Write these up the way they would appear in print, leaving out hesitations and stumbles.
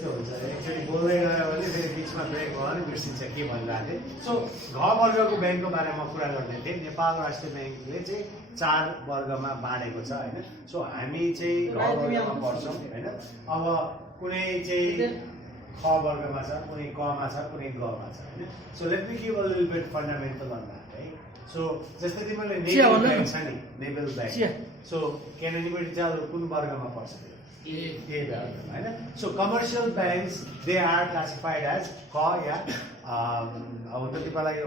यस्तो हुन्छ एक्चुअली बोल्दै गयो भने फेरि बिचमा ब्रेक भयो भने बिर्सिन्छ के भनिरहेको थिएँ सो घ वर्गको ब्याङ्कको बारेमा कुरा गर्ने थिएँ नेपाल राष्ट्रिय ब्याङ्कले चाहिँ 4 वर्गमा बाँडेको छ होइन सो हामी चाहिँ घ वर्गमा पर्छौँ होइन अब कुनै चाहिँ ख वर्गमा छ कुनै कमा छ कुनै गमा छ होइन so let me give a little bit fundamental on that है सो जस्तै तिमीले नेभल ब्याङ्क छ नि Nabil bank so can anybody tell कुन वर्गमा पर्छ ए वर्गमा होइन so commercial banks they are classified as क या अब त्यति बेला यो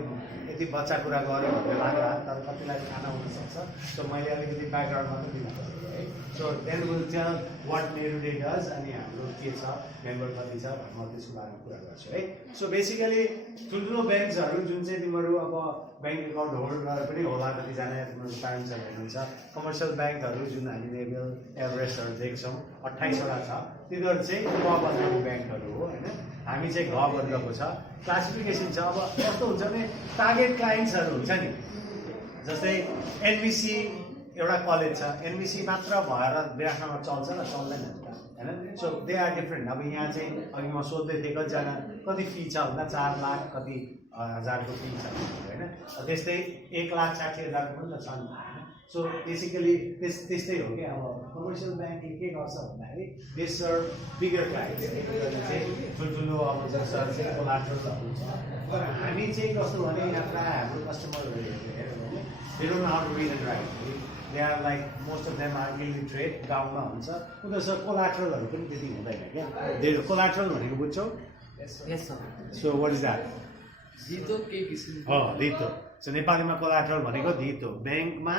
यति बच्चा कुरा गऱ्यो भन्ने लाग्ला तर कतिलाई थाहा नहुनसक्छ सो मैले अलिकति ब्याकग्राउन्ड मात्रै दिन सक्छु है so then will tell what नेरुडे डज अनि हाम्रो के छ मेम्बर कति छ म त्यसको बारेमा कुरा गर्छु है सो बेसिकली ठुल्ठुलो ब्याङ्क्सहरू जुन चाहिँ तिमीहरू अब ब्याङ्क एकाउन्ट होल्डर पनि होला कतिजना तिमीहरू प्यारेन्ट्सहरू हुनुहुन्छ कमर्सियल ब्याङ्कहरू जुन हामी नेभल एभरेस्टहरू देख्छौँ 28वटा छ तिनीहरू चाहिँ क वर्गको ब्याङ्कहरू हो होइन हामी चाहिँ घ वर्गको छ क्लासिफिकेसन छ अब कस्तो हुन्छ भने टार्गेट क्लाइन्ट्सहरू हुन्छ नि जस्तै एनबिसी एउटा कलेज छ एनबिसी मात्र भएर बिरासमा चल्छ र चल्दैन होइन सो दे आर डिफ्रेन्ट अब यहाँ चाहिँ अघि म सोध्दै थिएँ कतिजना कति फी छ भन्दा 4 लाख कति हजारको फी छ होइन त्यस्तै 1,60,000 पनि त छ नि होइन सो बेसिकली त्यस्तै हो कि अब कमर्सियल ब्याङ्कले के गर्छ भन्दाखेरि दे सर्भ बिगर क्लाइन्ट्स चाहिँ ठुल्ठुलो अब जसहरू चाहिँ कोलाट्रलहरू छ तर हामी चाहिँ कस्तो भने यहाँ प्रायः हाम्रो कस्टमरहरू हेऱ्यो भने they don't know how to read and write they are like most of them are illiterate गाउँमा हुन्छ उनीहरूसँग कोलाट्रलहरू पनि त्यति हुँदैन क्या कोलाट्रल भनेको बुझ्छौ सो वाट इज द्याट धितो सो नेपालीमा कोलाट्रल भनेको धितो ब्याङ्कमा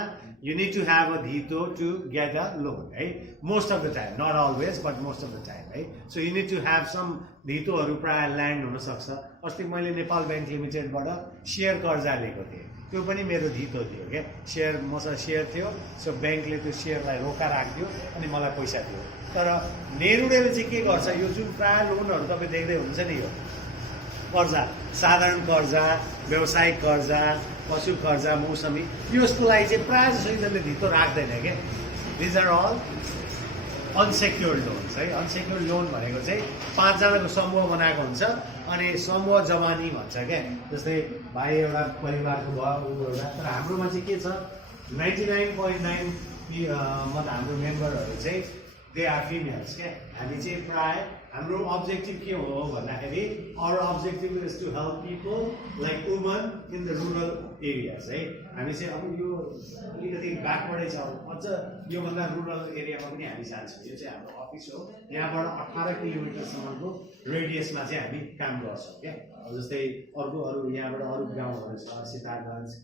you need to have a धितो टु गेट अ लोन है most of the time not always but most of the time है so you need to have some धितोहरू प्रायः ल्यान्ड हुनसक्छ अस्ति मैले नेपाल ब्याङ्क लिमिटेडबाट सेयर कर्जा लिएको थिएँ त्यो पनि मेरो धितो थियो क्या सेयर मसँग सेयर थियो सो ब्याङ्कले त्यो सेयरलाई रोका राख्थ्यो अनि मलाई पैसा दियो तर नेरुडेले चाहिँ के गर्छ यो जुन प्रायः लोनहरू तपाईँ देख्दै हुन्छ नि यो कर्जा साधारण कर्जा व्यावसायिक कर्जा पशु कर्जा मौसमी यसको लागि चाहिँ प्रायः जसो यिनीहरूले धितो राख्दैन क्या these are all unsecured loans है अनसेक्योर्ड लोन भनेको चाहिँ 5 जनाको समूह बनाएको हुन्छ अनि समूह जवानी भन्छ क्या जस्तै भाइ एउटा परिवारको भयो एउटा तर हाम्रोमा चाहिँ के छ 99.9 मतलब हाम्रो मेम्बरहरू चाहिँ दे आर फिमेल्स क्या हामी चाहिँ प्रायः हाम्रो अब्जेक्टिभ के हो भन्दाखेरि our objective is to help people like woman in the rural areas है हामी चाहिँ अब यो अलिकति ब्याकवर्डै छ अझ योभन्दा रुरल एरियामा पनि हामी जान्छौँ यो चाहिँ हाम्रो अफिस हो यहाँबाट 18 किलोमिटरसम्मको रेडियसमा चाहिँ हामी काम गर्छौँ क्या जस्तै अरू यहाँबाट अरू गाउँहरू छ सीतागञ्ज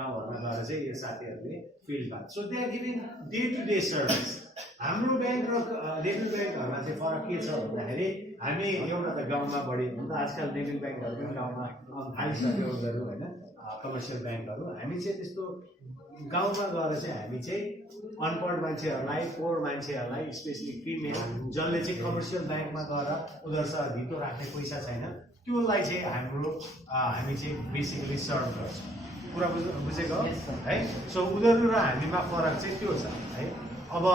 गाउँहरूमा गएर चाहिँ यो साथीहरूले फिल्डमा so they are giving day to day service हाम्रो ब्याङ्क र नेभल ब्याङ्कहरूमा चाहिँ फरक के छ भन्दाखेरि हामी एउटा त गाउँमा बढी हुन्छ आजकल नेभल ब्याङ्कहरू पनि गाउँमा थालिसक्यो उनीहरू होइन कमर्सियल ब्याङ्कहरू हामी चाहिँ त्यस्तो गाउँमा गएर चाहिँ हामी चाहिँ अनपढ मान्छेहरूलाई पोर मान्छेहरूलाई स्पेसली फिमेल जसले चाहिँ कमर्सियल ब्याङ्कमा गएर उनीहरूसँग धितो राख्ने पैसा छैन त्योलाई चाहिँ हामी चाहिँ बेसिकली सर्भ गर्छौँ कुरा बुझेको है सो उनीहरू र हामीमा फरक चाहिँ त्यो छ है अब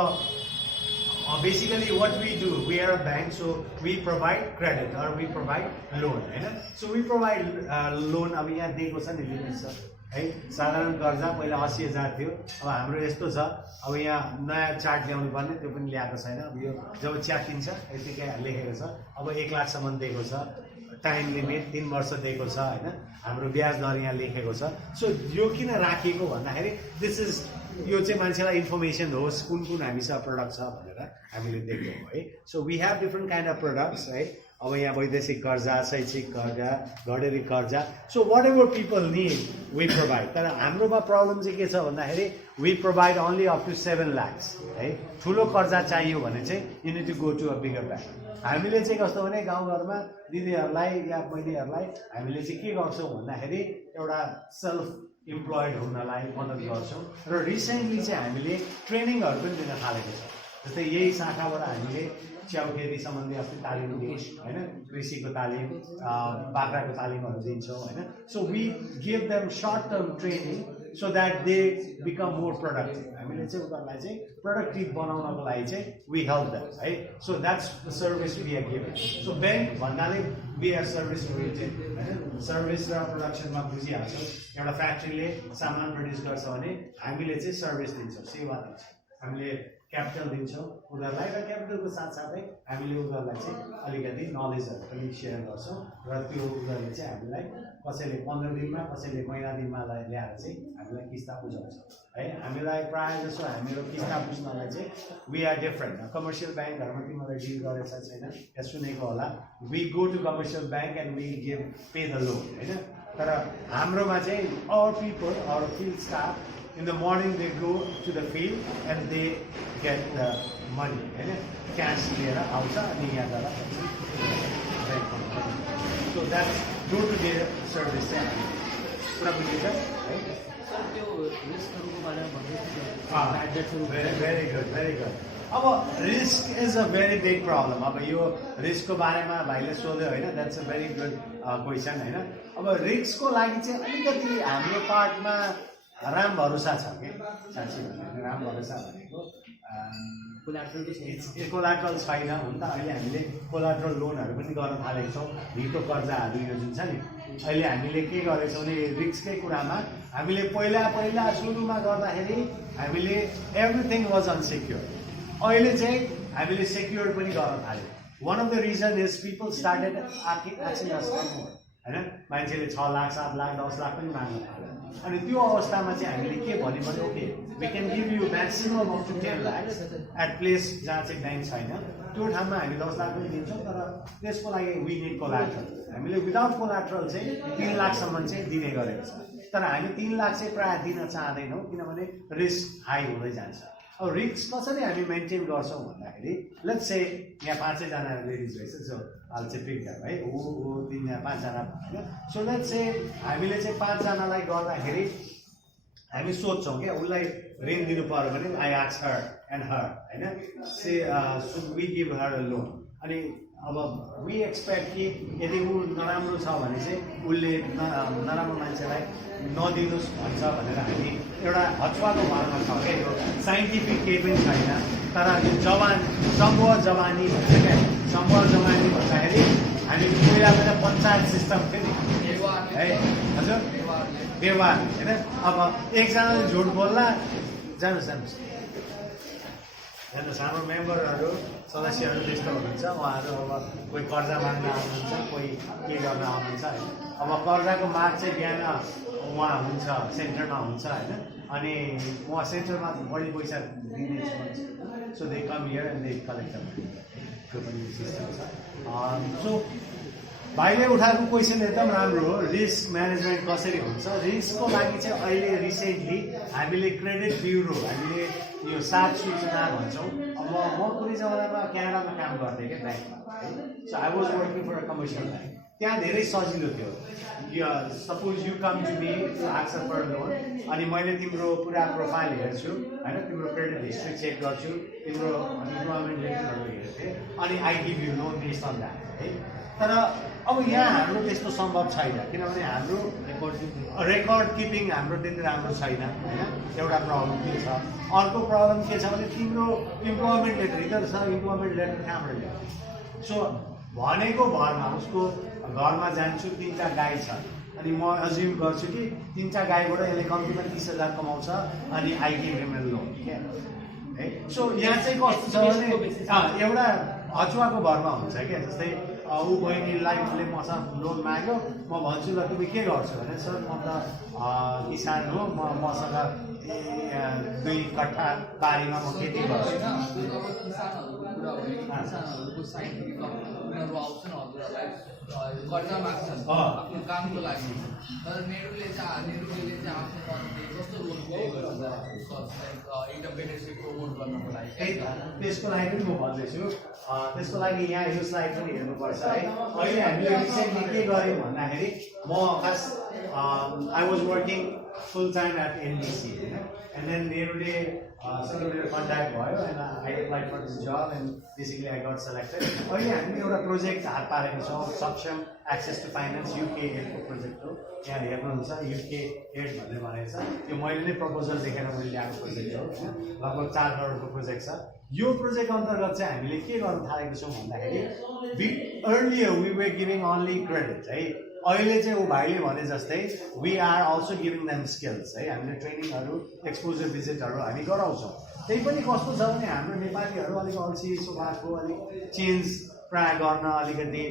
basically what we do, we are a bank, so we provide credit or we provide loan, होइन so we provide loan अब यहाँ दिएको छ नि लिमिट छ है साधारण कर्जा पहिला 80,000 थियो अब हाम्रो यस्तो छ अब यहाँ नयाँ चार्ट ल्याउनु पर्ने त्यो पनि ल्याएको छैन अब यो जब च्याकिन्छ यतिकै लेखेको छ अब 1 लाखसम्म दिएको छ टाइम लिमिट 3 वर्ष दिएको छ होइन हाम्रो ब्याज दर यहाँ लेखेको छ सो यो किन राखिएको भन्दाखेरि दिस इज यो चाहिँ मान्छेलाई इन्फर्मेसन होस् कुन कुन हामीसँग प्रडक्ट छ भनेर हामीले देख्यौँ है so we have different kind of products है अब यहाँ वैदेशिक कर्जा शैक्षिक कर्जा घडेरी कर्जा so whatever people need we provide तर हाम्रोमा प्रब्लम चाहिँ के छ भन्दाखेरि we provide only up to 7 lakhs है ठुलो कर्जा चाहियो भने चाहिँ you need to go to a bigger bank हामीले चाहिँ कस्तो भने गाउँघरमा दिदीहरूलाई या बहिनीहरूलाई हामीले चाहिँ के गर्छौँ भन्दाखेरि एउटा सेल्फ इम्प्लोइड हुनलाई मद्दत गर्छौँ र रिसेन्टली चाहिँ हामीले ट्रेनिङहरू पनि दिन थालेको छ जस्तै यही शाखाबाट हामीले च्याउ खेती सम्बन्धी अस्ति तालिम दियौँ होइन कृषिको तालिम बाख्राको तालिमहरू दिन्छौँ होइन so we give them short term training so that they become more productive. हामीले चाहिँ उनीहरूलाई चाहिँ productive बनाउनको लागि चाहिँ we help them, right? So that's the service we are giving. So bank भन्नाले we are service oriented, हैन? Service र production मा बुझिहाल्छौँ. एउटा फ्याक्ट्रीले सामान प्रड्युस गर्छ भने हामीले चाहिँ सर्भिस दिन्छौँ, सेवा दिन्छौँ. हामीले क्यापिटल दिन्छौँ उनीहरूलाई र क्यापिटलको साथसाथै हामीले उनीहरूलाई चाहिँ अलिकति नलेजहरू पनि सेयर गर्छौँ र त्यो उनीहरूले चाहिँ हामीलाई कसैले 15 दिनमा कसैले महिना दिनमा ल्याएर चाहिँ हामीलाई किस्ता बुझाउँछ है. हामीलाई प्रायः जसो हाम्रो किस्ता बुझ्नलाई चाहिँ वी आर डिफरेन्ट. कमर्सियल ब्याङ्कहरूमा तिमीलाई डिल गरेछ छैन या सुनेको होला. We go to commercial bank and we give pay the loan होइन. तर हाम्रोमा चाहिँ our people our field staff in the morning they go to the field and they get the money, right? Cash लिएर आउँछ अनि यहाँ गएर so that's door to day service चाहिँ पुरा बुझिन्छ है. सर त्यो रिस्कहरुको बारेमा भन्दै very good. अब risk is a very big problem. अब यो रिस्कको बारेमा भाइले सोध्यो होइन, that's a very good question होइन. अब रिस्कको लागि चाहिँ अलिकति हाम्रो पार्टमा राम भरोसा छ कि साँच्चै भनेको. राम भरोसा भनेको कोलाट्रल छैन हुन त. अहिले हामीले कोलाट्रल लोनहरू पनि गर्न थालेको छौँ. धितो कर्जाहरू यो जुन छ नि अहिले हामीले के गरेको छौँ भने रिस्ककै कुरामा हामीले पहिला सुरुमा गर्दाखेरि हामीले एभ्रिथिङ वाज अनसेक्योर. अहिले चाहिँ हामीले सेक्योर पनि गर्न थाल्यौँ. One of the reason is people started asking us for more होइन. मान्छेले 6 लाख 7 लाख 10 लाख पनि माग्न थाल्यो. अनि त्यो अवस्थामा चाहिँ हामीले के भन्यो भने okay we can give you maximum up to 10 lakh at place जहाँ चाहिँ ब्याङ्क छैन त्यो ठाउँमा हामी 10 लाख पनि दिन्छौँ. तर त्यसको लागि वी निड कोलाट्रल. हामीले विदाउट कोलाट्रल चाहिँ 3 लाखसम्म चाहिँ दिने गरेको छ. तर हामी 3 लाख चाहिँ प्रायः दिन चाहँदैनौँ किनभने रिस्क हाई हुँदै जान्छ. अब रिस्क कसरी हामी मेन्टेन गर्छौँ भन्दाखेरि लेट्स से यहाँ 5 जना लेडिज रहेछ. सो आल चाहिँ पिक है 5 जना होइन. सो लेट्स से हामीले चाहिँ 5 जनालाई गर्दाखेरि हामी सोध्छौँ क्या उसलाई ऋण दिनु पर्यो भने I ask her and her होइन say should we give her a loan. अनि अब वी एक्सपेक्ट कि यदि ऊ नराम्रो छ भने चाहिँ उसले नराम्रो मान्छेलाई नदिनुहोस् भन्छ भनेर हामी एउटा हचुवाको भरमा छ क्या. यो साइन्टिफिक केही पनि छैन. तर यो समूह जवानी भन्छ क्या. समूह जवानी भन्दाखेरि हामी पहिला पञ्चायत सिस्टम थियो नि है हजुर व्यवहार होइन. अब एकजनाले झुट बोल्ला जानुहोस् हाम्रो मेम्बरहरू सदस्यहरू त्यस्तो हुनुहुन्छ. उहाँहरू अब कोही कर्जा माग्न आउनुहुन्छ कोही के गर्न आउनुहुन्छ होइन. अब कर्जाको माग चाहिँ बिहान उहाँ हुन्छ सेन्टरमा हुन्छ होइन. अनि उहाँ सेन्टरमा बढी पैसा दिने so they come here and they collect त्यो पनि सिस्टम छ. सो भाइले उठाएको क्वेसन एकदम राम्रो हो. रिस्क म्यानेजमेन्ट कसरी हुन्छ. रिस्कको लागि चाहिँ अहिले रिसेन्टली हामीले क्रेडिट ब्युरो हामीले यो 7 सूचना भन्छौँ. अब म कुनै जग्गामा क्यानाडामा काम गर्थेँ क्या ब्याङ्कमा. So I was working for a commercial bank. त्यहाँ धेरै सजिलो थियो. Suppose you come to me to ask for loan अनि मैले तिम्रो पुरा प्रोफाइल हेर्छु होइन. तिम्रो क्रेडिट हिस्ट्री चेक गर्छु तिम्रो इम्प्लोइमेन्ट लेटरहरू हेर्थेँ अनि I give you loan based on that है. तर अब यहाँ हाम्रो त्यस्तो सम्भव छैन किनभने हाम्रो रेकर्ड किपिङ हाम्रो त्यति राम्रो छैन होइन. एउटा प्रब्लम के छ. अर्को प्रब्लम के छ भने तिम्रो इम्प्लोइमेन्ट लेटर इधर छ. इम्प्लोइमेन्ट लेटर कहाँबाट ल्याउँछ. सो भनेको भरमा उसको घरमा जान्छु 3टा गाई छ अनि म अज्युम गर्छु कि 3टा गाईबाट यसले कम्तीमा 30,000 कमाउँछ अनि आई गिभ हिम लोन क्या है. सो यहाँ चाहिँ कस्तो छ भने एउटा हचुवाको भरमा हुन्छ क्या. जस्तै ऊ बहिनीलाई उसले मसँग लोन माग्यो म भन्छु ल तिमी के गर्छौ भने सर म त किसान हो मसँग 2 कट्ठा बारीमा म खेती गर्छु. कर्जा माग्छन् आफ्नो कामको लागि. तर नेहरूले चाहिँ आफ्नो कस्तो रोल प्ले गर्छ एउटा बेनिफिट प्रमोट गर्नको लागि. त्यसको लागि पनि म भन्दैछु. त्यसको लागि यहाँ यो स्लाइड पनि हेर्नुपर्छ है. अहिले हामीले रिसेन्टली के गर्यौँ भन्दाखेरि म खास I was working full time at NBC होइन. एन्ड देन नेहरूले सो मेरो कन्ट्याक्ट भयो and I applied for this job and basically I got selected. अहिले हामीले एउटा प्रोजेक्ट हात पारेको छौँ, Saksham access to finance UK एडको प्रोजेक्ट हो। यहाँ हेर्नुहुन्छ UK एड भन्ने भनेको छ, यो मैले नै प्रपोजल देखेर मैले ल्याएको प्रोजेक्ट हो होइन, लगभग 4 करोडको प्रोजेक्ट छ। यो प्रोजेक्ट अन्तर्गत चाहिँ हामीले के गर्न थालेको छौँ भन्दाखेरि earlier we were giving only credit है, अहिले चाहिँ ऊ भाइले भने जस्तै we are also giving them skills है। हामीले ट्रेनिङहरू एक्सपोजर भिजिटहरू हामी गराउँछौँ। त्यही पनि कस्तो छ भने हाम्रो नेपालीहरू अलिक अल्छी स्वभावको, अलिक चेन्ज प्रायः गर्न अलिकति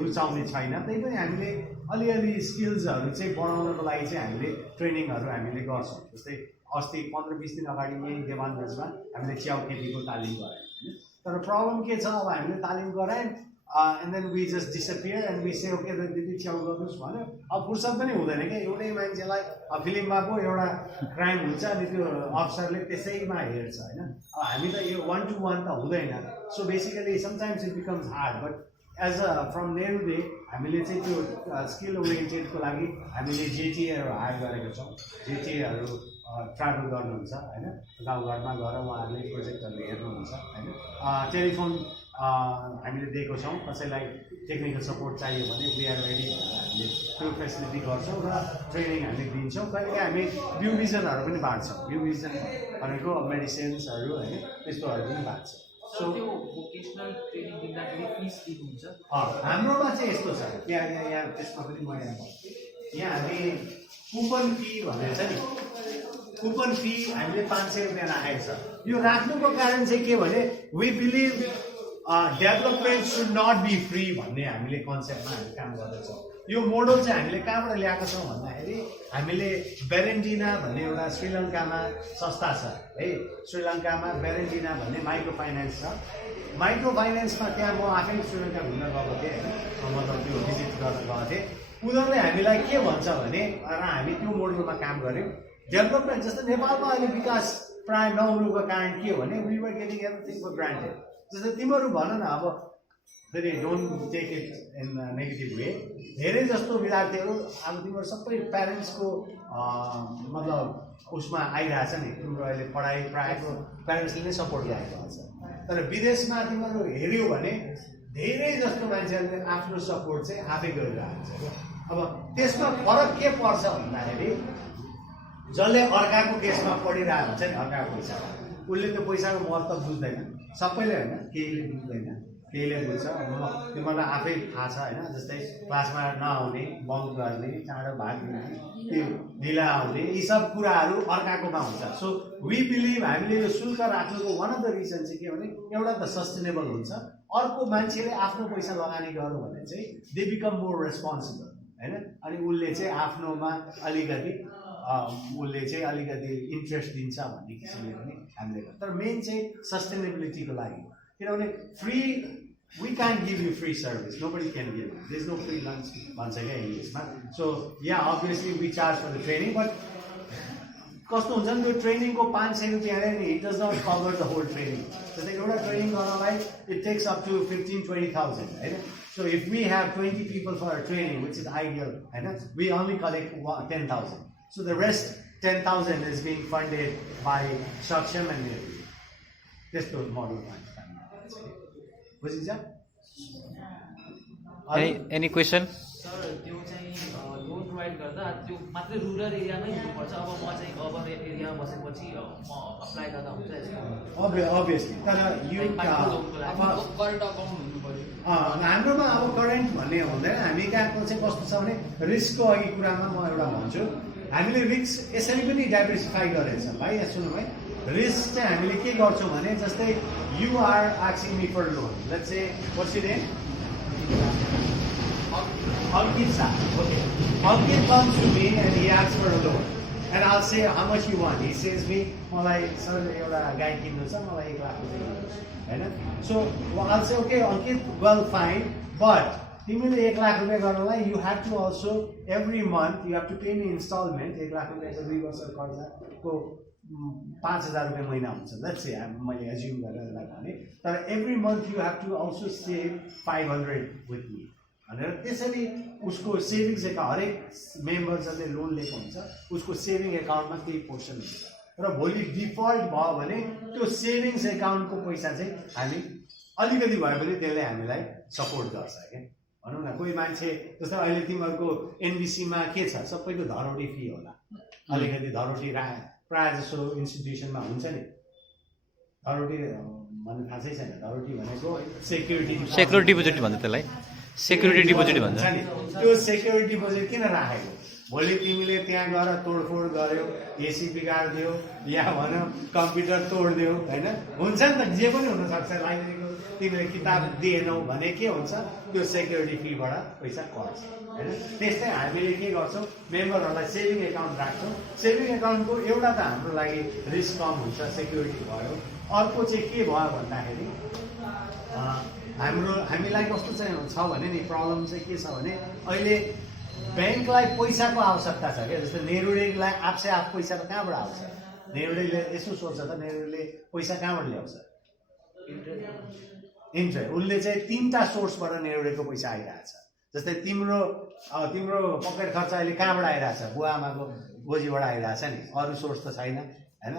रुचाउने छैन। त्यही पनि हामीले अलिअलि स्किल्सहरू चाहिँ बढाउनको लागि चाहिँ हामीले ट्रेनिङहरू हामीले गर्छौँ। जस्तै अस्ति 15-20 दिन अगाडि यहीँ देवानगञ्जमा हामीले च्याउ खेतीको तालिम गरायौँ। तर प्रब्लम के छ, अब हामीले तालिम गरायौँ and then we just disappear and we say okay दिदी च्याउ गर्नुहोस् भन्यो। अब फुर्सद पनि हुँदैन क्या, एउटै मान्छेलाई फिल्ममा पो एउटा क्राइम हुन्छ अनि त्यो अफिसरले त्यसैमा हेर्छ होइन। अब हामी त यो 1-to-1 त हुँदैन। So basically sometimes it becomes hard, but as a from नेरुले हामीले चाहिँ त्यो स्किल ओरिएन्टेडको लागि हामीले जेटिएहरू हायर गरेको छौँ। जेटिएहरू ट्राभल गर्नुहुन्छ होइन, गाउँघरमा गएर उहाँहरूले प्रोजेक्टहरू हेर्नुहुन्छ होइन। टेलिफोन हामीले दिएको छौँ, कसैलाई टेक्निकल सपोर्ट चाहियो भने वी आर रेडी भनेर हामीले त्यो फेसिलिटी गर्छौँ र ट्रेनिङ हामी दिन्छौँ। कहिलेकाहीँ हामी ब्यू भिजनहरू पनि बाँड्छौँ। ब्यू भिजन भनेको मेडिसिन्सहरू होइन त्यस्तोहरू पनि बाँड्छौँ। सो त्यो भोकेसनल ट्रेनिङ दिँदाखेरि फिस दिनुहुन्छ? हाम्रोमा चाहिँ यस्तो छ, यहाँ त्यसमा पनि म यहाँ हामी कुपन फी भनेर छ नि, कुपन फी हामीले 500 रुपियाँ राखेको छ। यो राख्नुको कारण चाहिँ के भने we believe development should not be free भन्ने हामीले कन्सेप्टमा हामी काम गर्दैछौँ। यो मोडल चाहिँ हामीले कहाँबाट ल्याएको छौँ भन्दाखेरि हामीले बेरेन्टिना भन्ने एउटा श्रीलङ्कामा संस्था छ है, श्रीलङ्कामा बेरेन्टिना भन्ने माइक्रो फाइनेन्स छ। माइक्रो फाइनेन्समा त्यहाँ म आफै श्रीलङ्का घुम्न गएको थिएँ होइन, मतलब त्यो भिजिट गर्न गएको थिएँ। उनीहरूले हामीलाई के भन्छ भने, र हामी त्यो मोडलमा काम गऱ्यौँ। डेभलपमेन्ट जस्तै नेपालमा अहिले विकास प्राय नहुनुको कारण के हो भने we were getting everything for granted. जस्तै तिमीहरू भन न, अब फेरि don't take it in negative way, धेरै जस्तो विद्यार्थीहरू अब तिमीहरू सबै प्यारेन्ट्सको मतलब उसमा आइरहेछ नि, तिम्रो अहिले पढाइ प्रायःको प्यारेन्ट्सले नै सपोर्ट गरेको हुन्छ। तर विदेशमा तिमीहरू हेऱ्यौ भने धेरै जस्तो मान्छेहरूले आफ्नो सपोर्ट चाहिँ आफै गरिरहेको छ। अब त्यसमा फरक के पर्छ भन्दाखेरि जसले अर्काको केसमा पढिरहेको हुन्छ नि, अर्काको पैसा उसले त्यो पैसाको महत्त्व बुझ्दैन। सबैले होइन, केहीले बुझ्दैन, केहीले बुझ्छ। तिमीलाई आफै थाहा छ होइन, जस्तै क्लासमा नआउने, बङ्क गर्ने, चाँडो भाग्ने, त्यो ढिला आउने, यी सब कुराहरू अर्काकोमा हुन्छ। सो वी बिलिभ हामीले यो शुल्क राख्नुको वान अफ द रिजन चाहिँ के भने एउटा त सस्टेनेबल हुन्छ, अर्को मान्छेले आफ्नो पैसा लगानी गर्यो भने चाहिँ दे बिकम मोर रेस्पोन्सिबल होइन। अनि उसले चाहिँ आफ्नोमा अलिकति उसले चाहिँ अलिकति इन्ट्रेस्ट दिन्छ भन्ने किसिमले पनि हामीले गर्छ। तर मेन चाहिँ सस्टेनेबिलिटीको लागि, किनभने free we can give you free service, nobody can give, there is no free lunch भन्छ क्या इङ्ग्लिसमा। So yeah obviously we charge for the training, but कस्तो हुन्छ नि त्यो ट्रेनिङको 500 रुपियाँले नि it does not cover the whole training. जस्तै एउटा ट्रेनिङ गर्नलाई इट टेक्स अप टु 15-20,000 होइन। So if we have 20 people for a training, which is ideal, we only collect 10,000. So the rest 10,000 is being funded by Saksham and Neru. This model. Any question? Sir त्यो चाहिँ loan provide गर्दा त्यो मात्रै rural एरियामै हुनुपर्छ? अब म चाहिँ urban एरियामा बसेपछि म अप्लाई गर्दा हुन्छ यसको? Obviously. तर यो करेन्ट अकाउन्ट हुनु पर्यो। हाम्रोमा अब करेन्ट भन्ने हुँदैन। हामी कहाँको चाहिँ कस्तो छ भने रिस्कको अघि कुरामा म एउटा भन्छु, हामीले रिस्क यसरी पनि डाइभर्सिफाई गरेछ भाइ। यहाँ सुन्नु भाइ, रिस्क चाहिँ हामीले के गर्छौँ भने जस्तै you are asking me for loan, let's say what's your name? Ankit sir. Okay. Ankit comes to me and he asks for a loan. And I'll say, how much you want? He says me, मलाई sir एउटा गाई किन्नु छ, मलाई 1 लाख रुपियाँ दिनुहोस् हैन। So I'll say, okay, Ankit, well fine, but तिमीले 1 लाख रुपियाँ गर्नलाई you have to also every month you have to pay me installment। 1 lakh रुपियाँको 2 वर्ष कर्जाको 5,000 रुपियाँ महिना हुन्छ। लेट्स से मैले एज्युम गरेर भने, तर every month you have to also save 500 with me। भनेर त्यसरी उसको सेभिङ्स एकाउन्ट, हरेक मेम्बर जसले लोन लिएको हुन्छ उसको सेभिङ एकाउन्टमा त्यही पोर्सन हुन्छ। र भोलि डिफल्ट भयो भने त्यो सेभिङ्स एकाउन्टको पैसा चाहिँ हामी अलिकति भए पनि त्यसले हामीलाई सपोर्ट गर्छ क्या भनौँ न कोही मान्छे जस्तै अहिले तिमीहरूको एनबिसीमा के छ सबैको धरोटी फी होला अलिकति धरोटी प्रायः जसो इन्स्टिट्युसनमा हुन्छ नि धरोटी भन्नु थाहा छैन धरोटी भनेको सेक्युरिटी डिपोजिट भन्छ त्यसलाई सेक्युरिटी डिपोजिट भन्छ नि त्यो सेक्युरिटी डिपोजिट किन राखेको भोलि तिमीले त्यहाँ गएर तोडफोड गर्यो एसी बिगारिदियो या भनौँ कम्प्युटर तोडिदियो होइन हुन्छ नि त जे पनि हुनसक्छ लाइब्रेरीको तिमीले किताब दिएनौ भने के हुन्छ त्यो सेक्युरिटी फीबाट पैसा कट्छ होइन त्यस्तै हामीले के गर्छौँ मेम्बरहरूलाई सेभिङ एकाउन्ट राख्छौँ सेभिङ एकाउन्टको एउटा त हाम्रो लागि रिस्क कम हुन्छ सेक्युरिटी भयो अर्को चाहिँ के भयो भन्दाखेरि हामीलाई कस्तो चाहिँ छ भने नि प्रब्लम चाहिँ के छ भने अहिले ब्याङ्कलाई पैसाको आवश्यकता छ क्या जस्तै नेरुडेलाई आफसे आफ पैसा त कहाँबाट आउँछ नेरुडेले यसो सोच्छ त नेरुडेले पैसा कहाँबाट ल्याउँछ इन्ट्रेस्ट उसले चाहिँ 3टा सोर्सबाट नेरुडेको पैसा आइरहेछ जस्तै तिम्रो पकेट खर्च अहिले कहाँबाट आइरहेछ बुवा आमाको गोजीबाट आइरहेछ नि अरू सोर्स त छैन होइन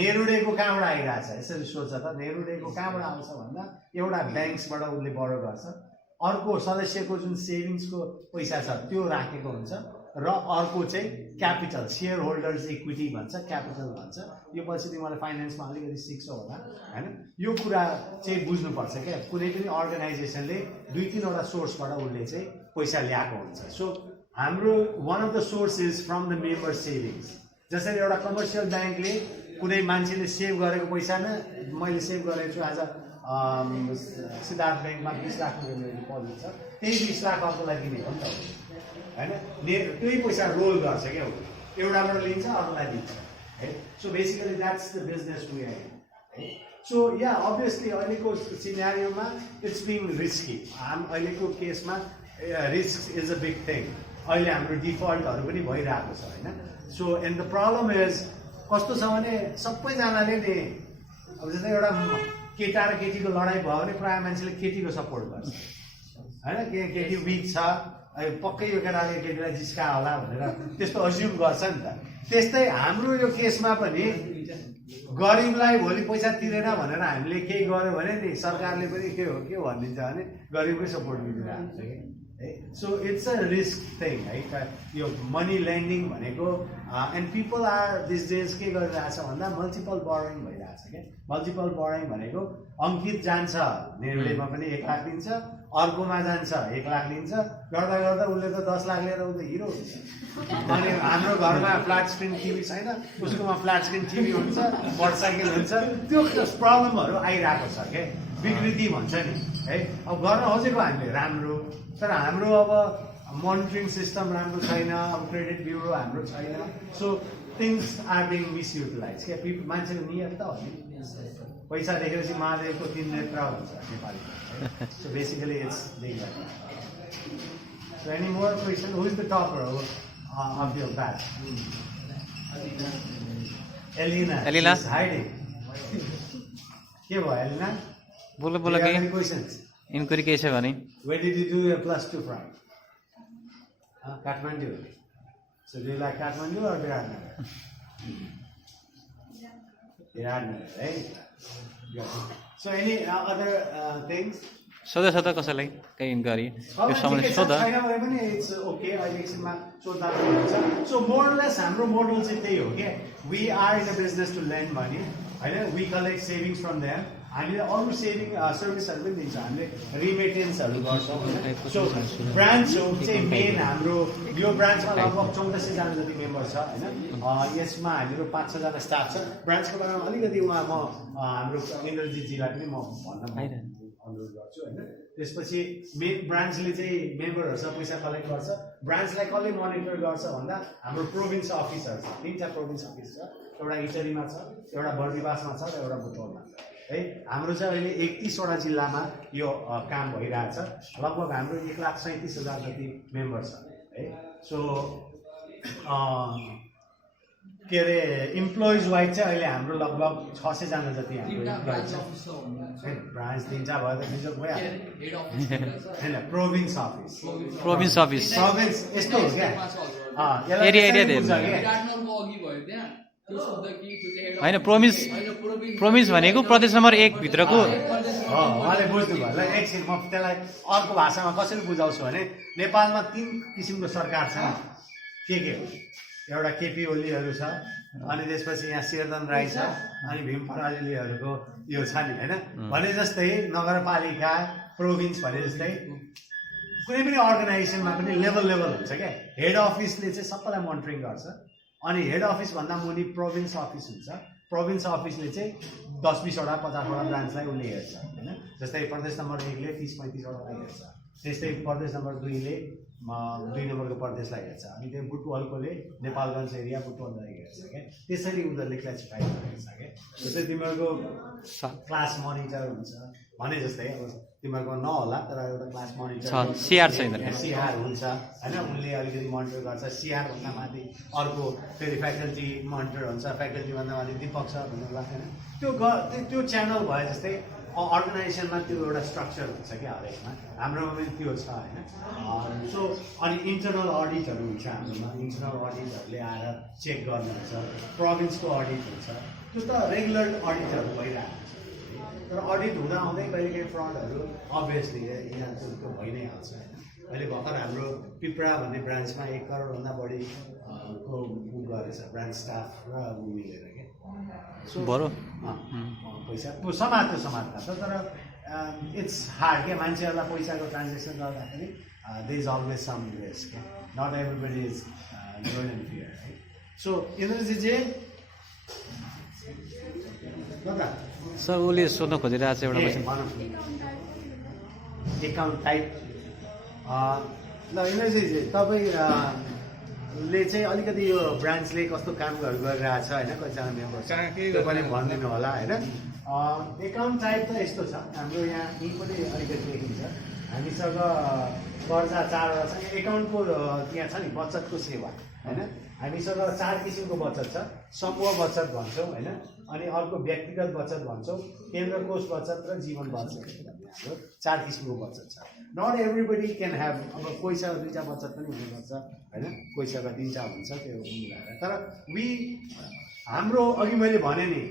नेरुडेको कहाँबाट आइरहेछ यसरी सोच्छ त नेरुडेको कहाँबाट आउँछ भन्दा एउटा ब्याङ्क्सबाट उसले बरो गर्छ अर्को सदस्यको जुन सेभिङ्सको पैसा छ त्यो राखेको हुन्छ र अर्को चाहिँ क्यापिटल सेयर होल्डर्स इक्विटी भन्छ क्यापिटल भन्छ यो पछि तिमीलाई फाइनेन्समा अलिकति सिक्छौ होला होइन यो कुरा चाहिँ बुझ्नुपर्छ क्या कुनै पनि अर्गनाइजेसनले 2-3वटा सोर्सबाट उसले चाहिँ पैसा ल्याएको हुन्छ सो हाम्रो one of the source is from the member savings जसरी एउटा कमर्सियल ब्याङ्कले कुनै मान्छेले सेभ गरेको पैसा मैले सेभ गरेको छु आज सिद्धार्थ ब्याङ्कमा 20 लाख रुपियाँ डिपोजिट छ त्यही 20 लाख अर्कोलाई दिने हो नि त होइन त्यही पैसा रोल गर्छ क्या एउटाबाट लिन्छ अर्कोलाई दिन्छ है so basically that's the business way है सो या अभियसली अहिलेको सिनारियोमा इट्स बिङ रिस्की अहिलेको केसमा risk is a big thing अहिले हाम्रो डिफल्टहरू पनि भइरहेको छ होइन so and the problem is कस्तो छ भने सबैजनाले नि अब जस्तै एउटा केटा र केटीको लडाइँ भयो भने प्रायः मान्छेले केटीको सपोर्ट गर्छ होइन केटी विक छ पक्कै यो केटाले केटीलाई जिस्का होला भनेर त्यस्तो अज्युम गर्छ नि त त्यस्तै हाम्रो यो केसमा पनि गरिबलाई भोलि पैसा तिरेन भनेर हामीले केही गर्यो भने नि सरकारले पनि के भनिदिन्छ भने गरिबकै सपोर्ट दिइदिरहेको हुन्छ कि so it's a risk thing है यो मनी लेन्डिङ भनेको and people are this days के गरिरहेछ भन्दा मल्टिपल बोरोइङ भइरहेछ क्या मल्टिपल बोरोइङ भनेको अङ्कित जान्छ नेरुडेमा पनि 1 लाख दिन्छ अर्कोमा जान्छ 1 लाख दिन्छ गर्दा गर्दा उसले त 10 लाख लिएर ऊ त हिरो हुन्छ अनि हाम्रो घरमा फ्ल्याट स्क्रिन टिभी छैन उसकोमा फ्ल्याट स्क्रिन टिभी हुन्छ मोटरसाइकल हुन्छ त्यो प्रब्लमहरू आइरहेको छ क्या विकृति भन्छ नि है अब गर्न खोजेको हामीले राम्रो तर हाम्रो अब मोनिटरिङ सिस्टम राम्रो छैन अब क्रेडिट ब्युरो हाम्रो छैन सो थिङ्स आर बिङ मिसयुटिलाइज क्या मान्छेको नियत त हो नि पैसा देखेपछि महादेवको 3 नेत्र हुन्छ Nepali so basically it's big like so any more question who is the topper of your batch Alina is hiding के भयो एलिना बोलो के क्वेशन्स इन्क्वायरी के छ भने Where did you do your +2 from? Kathmandu. So do you like Kathmandu or Viratnagar? Viratnagar, right? Good. So any other things? सोधा कसैलाई केही inquiry यो समयमा सोधा छैन भने पनि इट्स ओके अहिले एकछिनमा सोध्दा पनि हुन्छ सो मोरलेस हाम्रो मोडल चाहिँ त्यही हो क्या we are in a business to lend money होइन we collect savings from them हामीले अरू सेभिङ सर्भिसहरू पनि दिन्छ हामीले रिमेटेन्सहरू गर्छौँ सो ब्रान्च हो चाहिँ मेन हाम्रो यो ब्रान्चमा लगभग 1400 जना जति मेम्बर छ होइन यसमा हामीहरू 500 जना स्टाफ छ ब्रान्चको बारेमा अलिकति उहाँ म हाम्रो इन्द्रजितजीलाई पनि म भन्न अनुरोध गर्छु होइन त्यसपछि ब्रान्चले चाहिँ मेम्बरहरूसँग पैसा कलेक्ट गर्छ ब्रान्चलाई कसले मोनिटर गर्छ भन्दा हाम्रो प्रोभिन्स अफिसहरू छ 3टा प्रोभिन्स अफिस छ एउटा इटरीमा छ एउटा बर्दिवासमा छ र एउटा बुटोलमा छ है हाम्रो चाहिँ अहिले 31वटा जिल्लामा यो काम भइरहेछ लगभग हाम्रो 1,37,000 जति मेम्बर छ है सो के अरे इम्प्लोइज वाइज चाहिँ अहिले हाम्रो लगभग 600 जना जति हाम्रो इम्प्लोइज छ ब्रान्च 3टा भयो त बिजनेस भइहाल्यो होइन प्रोभिन्स अफिस यस्तो हो क्या एरिया विराटनगरको अघि भयो त्यहाँ त्यो शब्द कि त्यो चाहिँ head होइन office- प्रोमिस होइन, प्रोमिस भनेको प्रदेश नम्बर 1 भित्रको उहाँले बुझ्नुभयो ल एकछिन म त्यसलाई अर्को भाषामा कसरी बुझाउँछु भने नेपालमा 3 किसिमको सरकार छ के हो एउटा केपी ओलीहरू छ अनि त्यसपछि यहाँ शेरदन राई छ अनि भीम पराजुलीहरूको यो छ नि होइन भने जस्तै नगरपालिका प्रोभिन्स भने जस्तै कुनै पनि अर्गनाइजेसनमा पनि लेभल हुन्छ क्या हेड अफिसले चाहिँ सबैलाई मोनिटरिङ गर्छ अनि हेड अफिसभन्दा मुनि प्रोभिन्स अफिस हुन्छ प्रोभिन्स अफिसले चाहिँ 10-20वटा 50वटा ब्रान्चलाई उसले हेर्छ होइन जस्तै प्रदेश नम्बर 1ले 30-35वटालाई हेर्छ त्यस्तै प्रदेश नम्बर 2ले 2 नम्बरको प्रदेशलाई हेर्छ अनि त्यो बुटवलकोले नेपालगञ्ज एरिया बुटवललाई हेर्छ क्या त्यसरी उनीहरूले क्लासिफाई गरेको छ क्या जस्तै तिमीहरूको क्लास मोनिटर हुन्छ भने जस्तै अब तिमीहरूको नहोला तर एउटा क्लास मोनिटर सिआर छ यिनीहरूको सिआर हुन्छ होइन उसले अलिकति मोनिटर गर्छ सिआर भन्दा माथि अर्को फेरि फ्याकल्टी मोनिटर हुन्छ फ्याकल्टीभन्दा माथि दीपक छ भन्ने कुरा होइन त्यो च्यानल भए जस्तै अर्गनाइजेसनमा त्यो एउटा स्ट्रक्चर हुन्छ क्या हरेकमा हाम्रोमा पनि त्यो छ होइन सो अनि इन्टरनल अडिटहरू हुन्छ हाम्रोमा इन्टरनल अडिटहरूले आएर चेक गर्नुहुन्छ प्रोभिन्सको अडिट हुन्छ त्यो त रेगुलर अडिटहरू भइरहेको हुन्छ तर अडिट हुँदाहुँदै कहिलेकाहीँ फ्रडहरू अभियसली यहाँ त्यो भइ नै हाल्छ होइन अहिले भर्खर हाम्रो पिपरा भन्ने ब्रान्चमा 1 करोडभन्दा बढी को गरेछ ब्रान्च स्टाफ र मिलेर क्या सो बरु पैसा समात्यो तर इट्स हार्ड क्या मान्छेहरूलाई पैसाको ट्रान्जेक्सन गर्दाखेरि there is always some risk क्या not everybody is going in fear है सो यिनीहरू चाहिँ सर उसले सोध्न खोजिरहेको छ एउटा क्वेसन एकाउन्ट टाइप ल यिनीहरू चाहिँ तपाईँले चाहिँ अलिकति यो ब्रान्चले कस्तो कामहरू गरिरहेछ होइन कतिजना मेम्बर छ त्यो पनि भनिदिनु होला होइन एकाउन्ट टाइप त यस्तो छ हाम्रो यहाँ यहीँ पनि अलिकति लेखिन्छ हामीसँग कर्जा 4वटा छ एकाउन्टको त्यहाँ छ नि बचतको सेवा होइन हामीसँग 4 किसिमको बचत छ समूह बचत भन्छौँ होइन अनि अर्को व्यक्तिगत बचत भन्छौँ केन्द्र कोष बचत र जीवन बचत हाम्रो 4 किसिमको बचत छ नट एभ्रिबडी क्यान ह्याभ अब कोहीसँग 2टा बचत पनि हुनुपर्छ होइन कोहीसँग 3टा हुन्छ त्यो मिलाएर तर हाम्रो अघि मैले भने नि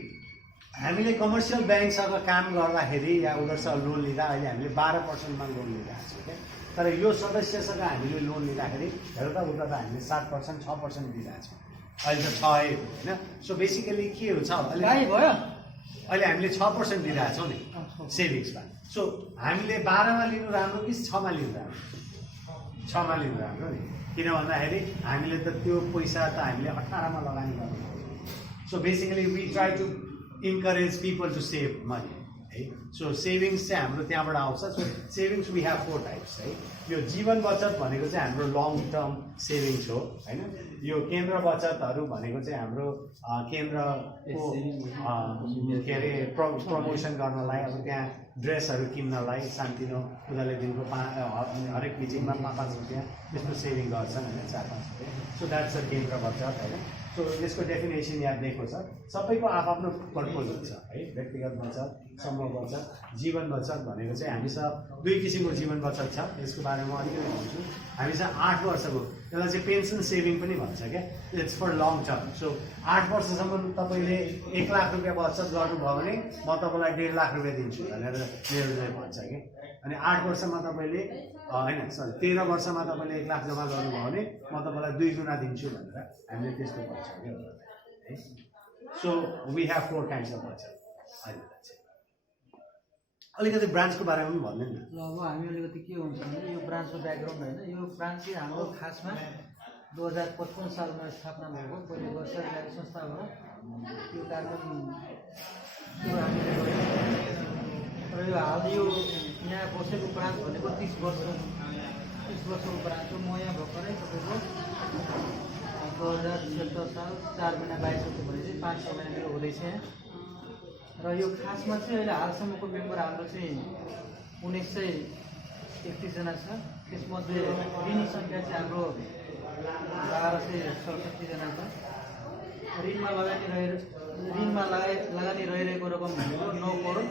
हामीले कमर्सियल ब्याङ्कसँग काम गर्दाखेरि या उनीहरूसँग लोन लिँदा अहिले हामीले 12%मा लोन लिइरहेको छौँ क्या तर यो सदस्यसँग हामीले लोन लिँदाखेरि हेर त उता त हामीले 7% 6% दिइरहेको छौँ अहिले त 6 होइन सो बेसिकली के हुन्छ अहिले हामीले 6% दिइरहेको छौँ नि सेभिङ्समा सो हामीले 12मा लिनु राम्रो कि 6मा लिनु राम्रो 6मा लिनु राम्रो नि किन भन्दाखेरि हामीले त त्यो पैसा त हामीले 18मा लगानी गर्नु so basically we try to encourage people to save money है सो सेभिङ्स चाहिँ हाम्रो त्यहाँबाट आउँछ so savings we have 4 types है यो जीवन बचत भनेको चाहिँ हाम्रो लङ टर्म सेभिङ्स हो होइन यो केन्द्र बचतहरू भनेको चाहिँ हाम्रो केन्द्रको के अरे प्रमोसन गर्नलाई अब त्यहाँ ड्रेसहरू किन्नलाई सानतिनो उनीहरूले दिनको हरेक मिटिङमा 5-5 रुपियाँ त्यस्तो सेभिङ गर्छन् होइन 4-5 रुपियाँ सो द्याट्स अ केन्द्र बचत होइन सो यसको डेफिनेसन यहाँ दिएको छ सबैको आफ्नो पर्पोज हुन्छ है व्यक्तिगत बचत समूह बचत जीवन बचत भनेको चाहिँ हामीसँग 2 किसिमको जीवन बचत छ यसको बारेमा अलिकति भन्छु हामीसँग 8 वर्षको त्यसलाई चाहिँ पेन्सन सेभिङ पनि भन्छ क्या it's for long term so 8 वर्षसम्म तपाईँले 1 लाख रुपियाँ बचत गर्नुभयो भने म तपाईँलाई 1.5 लाख रुपियाँ दिन्छु भनेर नेहरूले भन्छ कि अनि 8 वर्षमा तपाईँले होइन सरी 13 वर्षमा तपाईँले 1 लाख जम्मा गर्नुभयो भने म तपाईँलाई 2 गुणा दिन्छु भनेर हामीले त्यस्तो भन्छ क्या है so we have 4 kinds of बचत अहिले अलिकति ब्रान्चको बारेमा पनि भन्दैन ल अब हामी अलिकति के हुन्छ भने यो ब्रान्चको ब्याकग्राउन्ड होइन यो ब्रान्च चाहिँ हाम्रो खासमा 2055 सालमा स्थापना भएको पहिले सरकारी संस्था हो त्यो कारण त्यो हामीले र यो हाल यो यहाँ बसेको ब्रान्च भनेको 30 वर्षको ब्रान्च हो म यहाँ भर्खरै तपाईँको 2076 साल 4 महिना बाइसको भने चाहिँ 5-6 महिना मेरो हुँदैछ यहाँ र यो खासमा चाहिँ अहिले हालसम्मको मेम्बर हाम्रो चाहिँ 1931 जना छ त्यसमध्ये ऋणी सङ्ख्या चाहिँ हाम्रो 1267 जना छ ऋणमा लगानी रहिरहेको रकम भनेको 9 करोड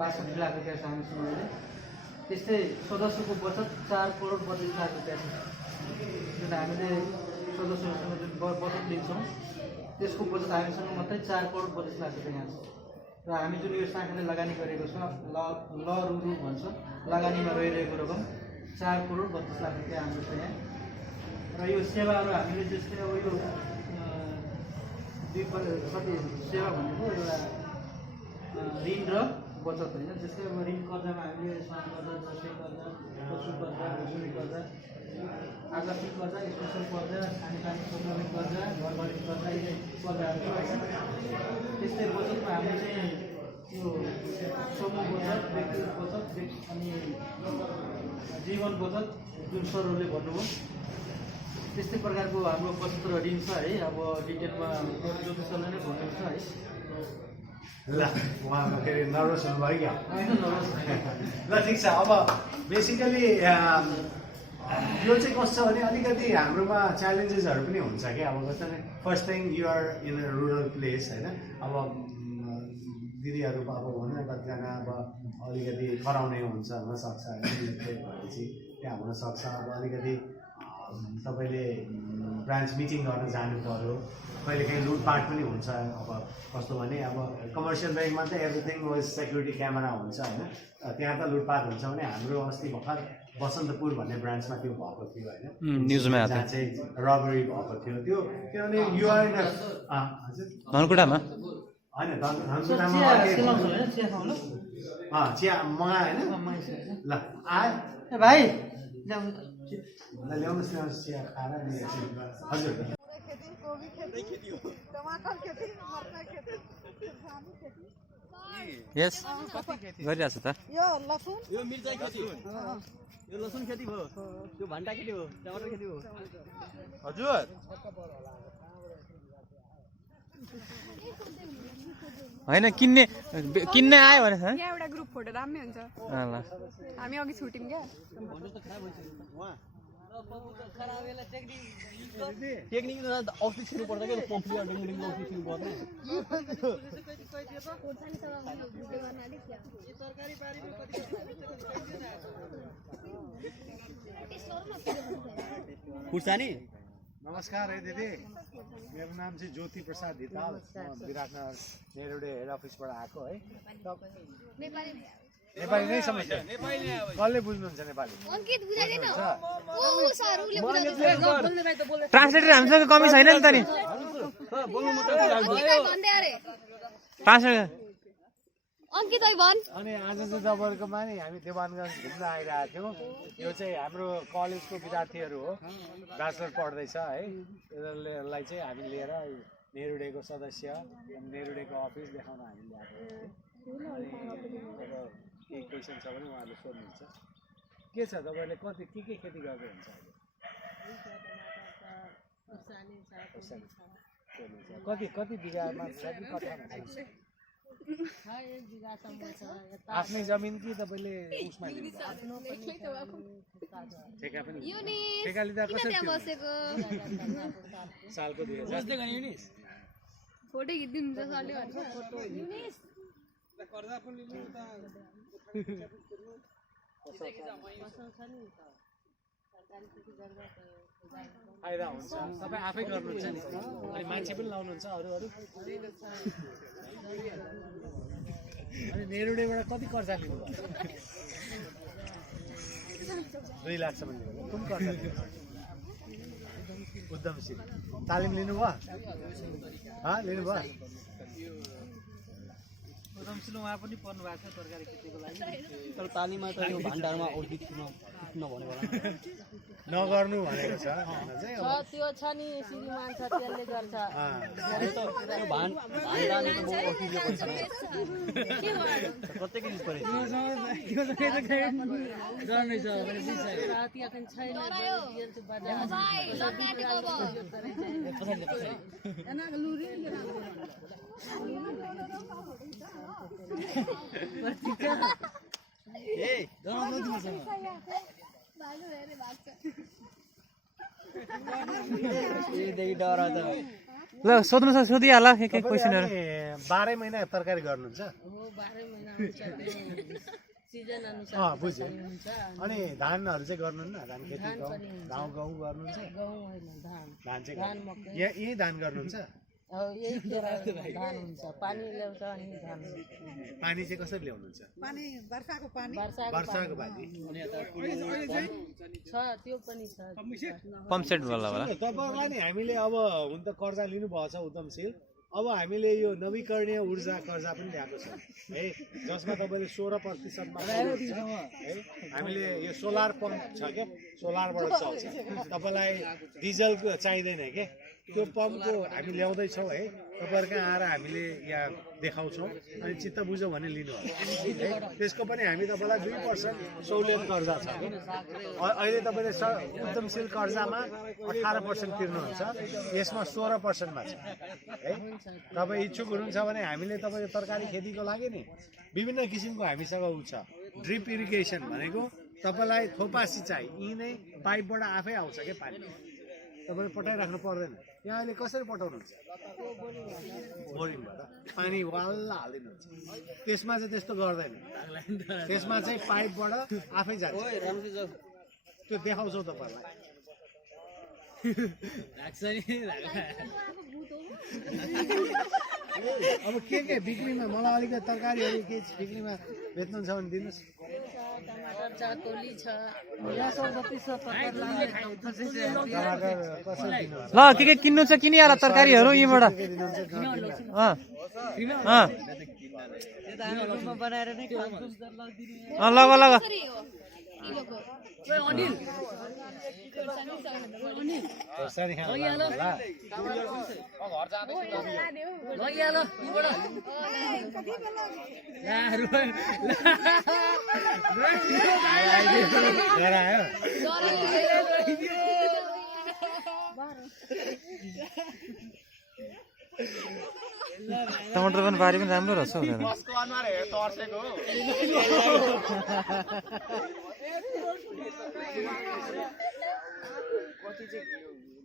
62 लाख रुपियाँ छ हामीसँग अहिले त्यस्तै सदस्यको बचत 4 करोड 32 लाख रुपियाँ छ जुन हामीले सदस्यहरूसँग जुन बचत लिन्छौँ त्यसको बचत हामीसँग मात्रै 4 करोड 25 लाख रुपियाँ छ र हामी जुन यो शाखाले लगानी गरेको छ ल रु भन्छ लगानीमा रहिरहेको रकम 4 करोड 32 लाख रुपियाँ हाम्रो छ यहाँ र यो सेवाहरू हामीले जस्तै अब यो कति सेवा भनेको एउटा ऋण र बचत होइन जस्तै अब ऋण कर्जामा हामीले स्मार्ट कर्जा दसैँ कर्जा पशु कर्जा भुसुरी कर्जा आकस्मिक कर्जा स्पेसल कर्जा खानेपानी शोधन कर्जा घरघरेलु कर्जा यी कर्जाहरू होइन त्यस्तै बचतमा हामीले चाहिँ यो समूह बचत व्यक्तिगत बचत अनि जीवन बचत जुन सरहरूले भन्नुभयो त्यस्तै प्रकारको हाम्रो बचत र ऋण छ है अब डिटेलमा ज्योतिषले नै भन्नुहुन्छ है ल उहाँ फेरि नर्भस हुनुभयो क्या होइन नर्भस ल ठिक छ अब बेसिकली यो चाहिँ कस्तो छ भने अलिकति हाम्रोमा च्यालेन्जेसहरू पनि हुन्छ क्या अब कस्तो भने first thing you're in a rural place होइन अब दिदीहरू अब भनौँ न कतिजना अब अलिकति कराउने हुन्छ हुनसक्छ भएपछि त्यहाँ हुनसक्छ अब अलिकति तपाईँले ब्रान्च मिटिङ गर्न जानु पऱ्यो कहिलेकाहीँ लुटपाट पनि हुन्छ अब कस्तो भने अब कमर्सियल ब्याङ्कमा त एभ्रिथिङ वाज सेक्युरिटी क्यामेरा हुन्छ होइन त्यहाँ त लुटपाट हुन्छ भने हाम्रो अस्ति भर्खर बसन्तपुर भन्ने ब्रान्चमा त्यो भएको थियो होइन न्युजमा जहाँ चाहिँ रबरी भएको थियो त्यो किनभने युआर हजुर धनकुटामा होइन चिया मगा होइन ल आयो भाइ ल्याउनुहोस् ल्याउनुहोस् चिया खाएर हजुर खेती गोभी खेती टमाटर खेती मर्चा खेती खुर्सानी खेती यस गरिरहेको छु त यो लसुन यो मिर्चाई खेती हो यो लसुन खेती भयो यो भण्टा खेती हो टमाटर खेती हो हजुर होइन किन्ने आयो भने यहाँ एउटा ग्रुप फोटो राम्रै हुन्छ ल हामी अघि छुट्यौँ क्या टेक्निक औषधि छिर्नु पर्छ क्या पम्पले टेक्निक औषधि छिर्नु पर्छ खुर्सानी नमस्कार है दिदी मेरो नाम चाहिँ ज्योति प्रसाद धिताल विराटनगर नेरुडे हेड अफिसबाट आएको है नेपाली नै समस्या कसले बुझ्नुहुन्छ नेपाली ट्रान्सलेटर हामीसँग कमी छैन नि त नि ट्रान्सलेटर अनि आज चाहिँ तपाईँहरूकोमा नि हामी देवानगञ्ज घुम्न आइरहेको थियौँ यो चाहिँ हाम्रो कलेजको विद्यार्थीहरू हो ब्याचलर पढ्दैछ है यिनीहरूलाई चाहिँ हामी लिएर नेरुडेको सदस्य नेरुडेको अफिस देखाउन हामी ल्याएको केही क्वेसन छ भने उहाँहरूले सोध्नुहुन्छ के छ तपाईँले कति के खेती गर्दै हुन्छ अहिले कति बिघामा छ कि कठामा छ आफ्नै जमिन कि तपाईँले उसमा ठेका पनि ठेका लिँदा कसरी सालको 2000 फोटो खिचिदिनु फाइदा हुन्छ तपाईँ आफै गर्नुहुन्छ नि अनि मान्छे पनि लाउनुहुन्छ अरू अनि नेरुडेबाट कति कर्जा लिनुभयो 2 लाखसम्म लिनुभयो कुन कर्जा लिनुभयो उद्यमशील तालिम लिनुभयो लिनुभयो उद्यमशील उहाँ पनि पर्नु भएको छ तरकारी खेतीको लागि तर तालीमा त यो भण्डारमा औषधि छिर्न नभनेको होला नगर्नु भनेको छ त्यो छ नि श्रीमान छ त्यसले गर्छ यो भान्डाले त बहुत औषधि पर्छ प्रत्येक चिज परे गर्नै छ भने त्यहाँ पनि छैन ल सोध्नु छ सोधिहाल एक क्वेसनहरू 12 महिना तरकारी गर्नुहुन्छ सिजन अनुसार बुझ्यो अनि धानहरू चाहिँ गर्नुहुन्न धान खेती गहुँ गर्नुहुन्छ गहुँ होइन धान धान चाहिँ यही धान गर्नुहुन्छ यही खेर धान हुन्छ पानी ल्याउँछ अनि धान पानी चाहिँ कसरी ल्याउनुहुन्छ पानी वर्षाको पानी वर्षाको पानी छ त्यो पनि छ पम्प सेट वाला तपाईँहरूलाई नि हामीले अब हुन त कर्जा लिनुभएको छ उद्यमशील अब हामीले यो नवीकरणीय ऊर्जा कर्जा पनि ल्याएको छ है जसमा तपाईँले 16% है हामीले यो सोलर पम्प छ क्या सोलरबाट चल्छ तपाईँलाई डिजलको चाहिँदैन के त्यो पम्पको हामी ल्याउँदैछौँ है तपाईँहरू कहाँ आएर हामीले यहाँ देखाउँछौँ अनि चित्त बुझ्यौँ भने लिनुहोस् है त्यसको पनि हामी तपाईँलाई 2% सहुलियत कर्जा छ अहिले तपाईँले उद्यमशील कर्जामा 18% तिर्नुहुन्छ यसमा 16%मा छ है तपाईँ इच्छुक हुनुहुन्छ भने हामीले तपाईँको तरकारी खेतीको लागि नि विभिन्न किसिमको हामीसँग उ छ ड्रिप इरिगेसन भनेको तपाईँलाई थोपा सिँचाइ यी नै पाइपबाट आफै आउँछ क्या पानी तपाईँले पठाइराख्नु पर्दैन यहाँ अहिले कसरी पठाउनुहुन्छ बोरिङबाट पानी वाल्ला हालिदिनुहुन्छ त्यसमा चाहिँ त्यस्तो गर्दैन त्यसमा चाहिँ पाइपबाट आफै जान्छ त्यो देखाउँछौ तपाईँहरूलाई अब के बिक्रीमा मलाई अलिकति तरकारीहरू के बिक्रीमा बेच्नुहुन्छ भने दिनुहोस् टमाटर छ कोली छ टमाटर कसरी दिनुहुन्छ ल के किन्नु छ किनिहाल तरकारीहरू यहीँबाट बनाएर नै लग लग खोर्सानी खानु होला लिएर आयो टमाटर पनि बारी पनि राम्रो रहेछ हौ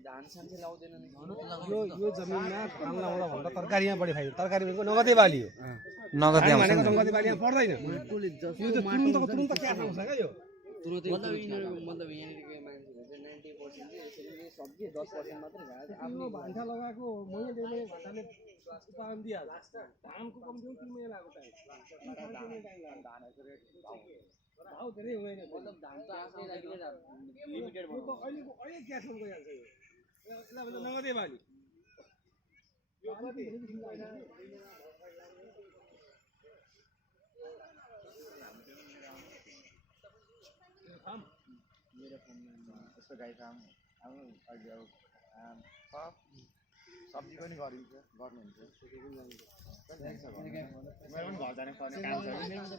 दादा यो जमिनमा धान लाउँदा भन्दा तरकारीमा बढी फाइदा तरकारी भनेको नगदे बाली हो नगद धान भनेको नगदे बालीमा पर्दैन यो त तुरुन्त क्यास आउँछ क्या यो मतलब यहाँनिर मान्छेहरू चाहिँ 90% सब्जी 10% मात्रै आफ्नो भान्सा लगाएको मैले भान्साले उत्पादन दिइहाल्छ धानको कम्ती 3 महिना लाग्छ भाउ धेरै हुँदैन मतलब धान त आफै राखेर लिमिटेड यो त अहिले क्यासमा गइहाल्छ यो यसलाई भन्दा नगदे बाली यो कति यस्तो गाई फार्म आउनु अहिले अब सब्जी पनि गर्नुहुन्छ मेरो पनि घर जाने पर्ने काम छ